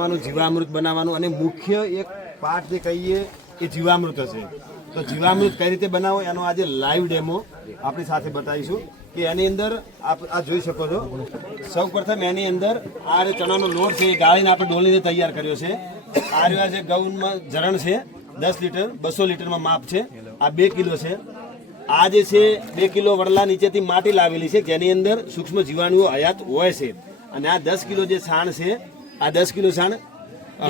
બનાવવાનું, જીવામૃત બનાવવાનું અને મુખ્ય એક પાઠ જે કહીએ એ જીવામૃત હશે. તો જીવામૃત કઈ રીતે બનાવો એનો આજે લાઈવ ડેમો આપણી સાથે બતાવીશું કે એની અંદર આ જોઈ શકો છો. સૌ પ્રથમ એની અંદર આ ચણાનો લોટ છે એ ગાળીને આપણે ડોલીને તૈયાર કર્યો છે. આ રહ્યા છે ગૌમાં જરણ છે 10 લીટર 200 લીટરમાં માપ છે. આ 2 કિલો છે. આ જે છે 2 કિલો વડલા નીચેથી માટી લાવેલી છે જેની અંદર સૂક્ષ્મ જીવાણુઓ હયાત હોય છે. અને આ 10 કિલો જે છાણ છે આ 10 કિલો છાણ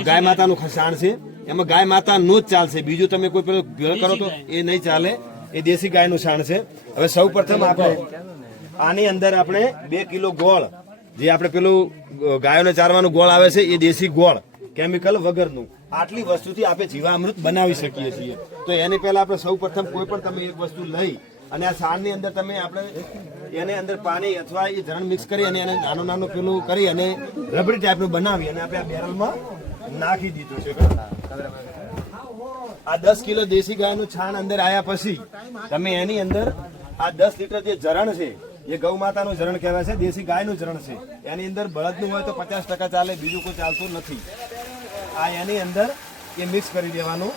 ગાય માતાનું છાણ છે. એમાં ગાય માતાનું જ ચાલશે, બીજું તમે કોઈ પેલો ભેળ કરો તો એ નહીં ચાલે. એ દેશી ગાયનું છાણ છે. હવે સૌ પ્રથમ આપણે આની અંદર આપણે 2 કિલો ગોળ, જે આપણે પેલું ગાયોને ચારવાનું ગોળ આવે છે એ દેશી ગોળ કેમિકલ વગરનું, આટલી વસ્તુથી આપણે જીવામૃત બનાવી શકીએ છીએ. તો એની પહેલા આપણે સૌ પ્રથમ કોઈ પણ તમે એક વસ્તુ લઈ અને આ છાણની અંદર તમે આપણે એને અંદર પાણી અથવા એ જરણ મિક્સ કરી અને એને નાનું નાનું પેલું કરી અને રબડી ટાઈપનું બનાવી અને આપણે આ બેરલમાં નાખી દીધું છે. આ 10 કિલો દેશી ગાયનું છાણ અંદર આવ્યા પછી તમે એની અંદર આ 10 લીટર જે જરણ છે એ ગૌ માતાનું જરણ કહેવાય છે, દેશી ગાયનું જરણ છે. એની અંદર બળદનું હોય તો 50% ચાલે, બીજું કોઈ ચાલતું નથી. આ એની અંદર એ મિક્સ કરી દેવાનું,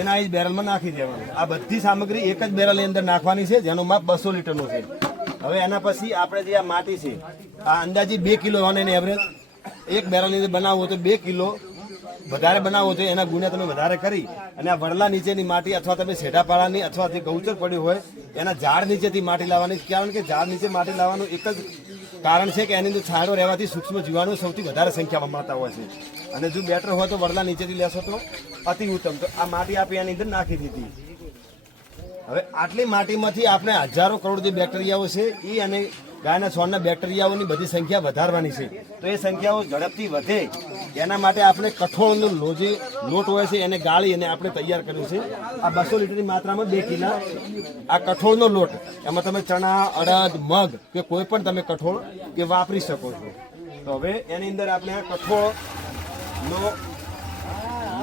એના જ બેરલમાં નાખી દેવાનું. આ બધી સામગ્રી એક જ બેરલની અંદર નાખવાની છે જેનું માપ 200 લીટરનું છે. હવે એના પછી આપણે જે આ માટી છે આ અંદાજે 2 કિલો એની એવરેજ એક બેરલની અંદર બનાવવો તો 2 કિલો વધારે બનાવવો તો એના ગુણ્યા તમે વધારે કરી અને આ વડલા નીચેની માટી અથવા તમે સેઢાપાળાની અથવા જે ગૌચર પડ્યું હોય એના ઝાડ નીચેથી માટી લાવવાની. કારણ કે ઝાડ નીચે માટી લાવવાનું એક જ કારણ છે કે એની અંદર છાંયડો રહેવાથી સૂક્ષ્મ જીવાણુ સૌથી વધારે સંખ્યામાં મળતા હોય છે. અને જો બેટર હોય તો વડલા નીચેથી લેશો તો અતિ ઉત્તમ. તો આ માટી આપણે એની અંદર નાખી દીધી. હવે આટલી માટીમાંથી આપણે હજારો કરોડ જે બેક્ટેરિયાઓ છે એ અને ગાયના છોડના બેક્ટેરિયાઓની બધી સંખ્યા વધારવાની છે. તો એ સંખ્યાઓ ઝડપથી વધે એના માટે આપણે કઠોળનો જે લોટ હોય છે એને ગાળી અને આપણે તૈયાર કર્યું છે. આ 200 લીટરની માત્રામાં 2 કિલા આ કઠોળનો લોટ, એમાં તમે ચણા, અડદ, મગ કે કોઈ પણ તમે કઠોળ કે વાપરી શકો છો. તો હવે એની અંદર આપણે આ કઠોળનો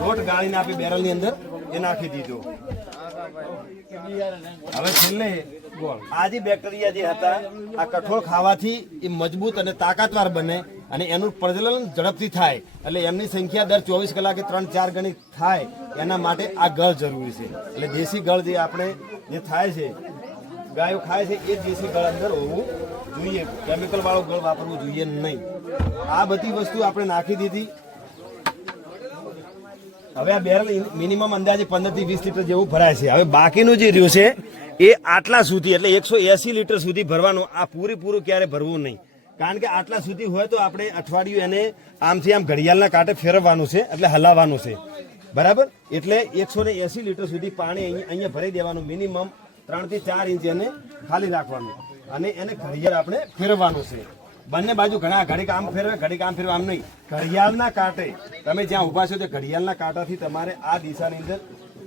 લોટ ગાળીને આપી બેરલની અંદર એ નાખી દીધો. હવે છેલ્લે આ જે બેક્ટેરિયા જે હતા આ કઠોળ ખાવાથી એ મજબૂત અને તાકાતવાર બને અને એનું પ્રજનન ઝડપથી થાય, એટલે એમની સંખ્યા દર 24 કલાકે 3-4 ગણી થાય. એના માટે આ ગળ જરૂરી છે. એટલે દેશી ગળ જે આપણે જે થાય છે ગાયો ખાય છે એ દેશી ગળ અંદર હોવું જોઈએ, કેમિકલ વાળો ગળ વાપરવું જોઈએ નહીં. આ બધી વસ્તુ આપણે નાખી દીધી. હવે આ બેરલ મિનિમમ અંદાજે 15 થી 20 લીટર જેવું ભરાય છે. હવે બાકીનું જે રહ્યું છે એ આટલા સુધી એટલે 180 લીટર સુધી ભરવાનું. આ પૂરેપૂરું ક્યારે ભરવું નહીં, કારણ કે આટલા સુધી હોય તો આપણે અઠવાડિયું એને આમથી આમ ઘડિયાળના કાંટે ફેરવવાનું છે, એટલે હલાવવાનું છે. બરાબર? એટલે 180 લીટર સુધી પાણી અહીંયા ભરી દેવાનું. મિનિમમ 3 થી 4 ઇંચ એને ખાલી રાખવાનું અને એને ઘડિયાળ આપણે ફેરવવાનું છે. બંને બાજુ ઘડીક આમ ફેરવે ઘડીક આમ ફેરવે, આમ નહીં. ઘડિયાળના કાંટે તમે જ્યાં ઊભા છો તે ઘડિયાળના કાંટાથી તમારે આ દિશાની અંદર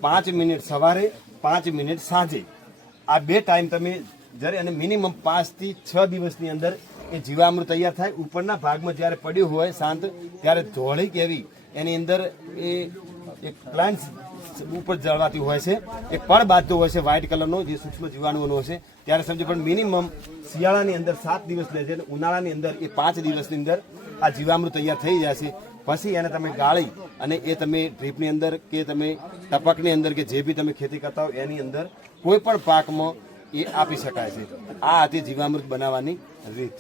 5 મિનિટ સવારે 5 મિનિટ સાંજે આ 2 ટાઈમ તમે જ્યારે અને મિનિમમ 5 થી 6 દિવસની અંદર એ જીવામૃત તૈયાર થાય. ઉપરના ભાગમાં જ્યારે પડ્યું હોય શાંત ત્યારે ધોળી કેવી એની અંદર એ એક પ્લાન્ટ ઉપર જળવાતી હોય છે, એક પડ બાંધતો હોય છે વ્હાઇટ કલરનો જે સૂક્ષ્મ જીવાણુઓનો હશે. ત્યારે સમજો પણ મિનિમમ શિયાળાની અંદર 7 દિવસ લે છે અને ઉનાળાની અંદર એ 5 દિવસની અંદર આ જીવામૃત તૈયાર થઈ જાય છે. પછી એને તમે ગાળી અને એ તમે ડ્રીપની અંદર કે તમે ટપકની અંદર કે જે બી તમે ખેતી કરતા હો એની અંદર કોઈ પણ પાકમાં એ આપી શકાય છે. આ હતી જીવામૃત બનાવવાની રીત.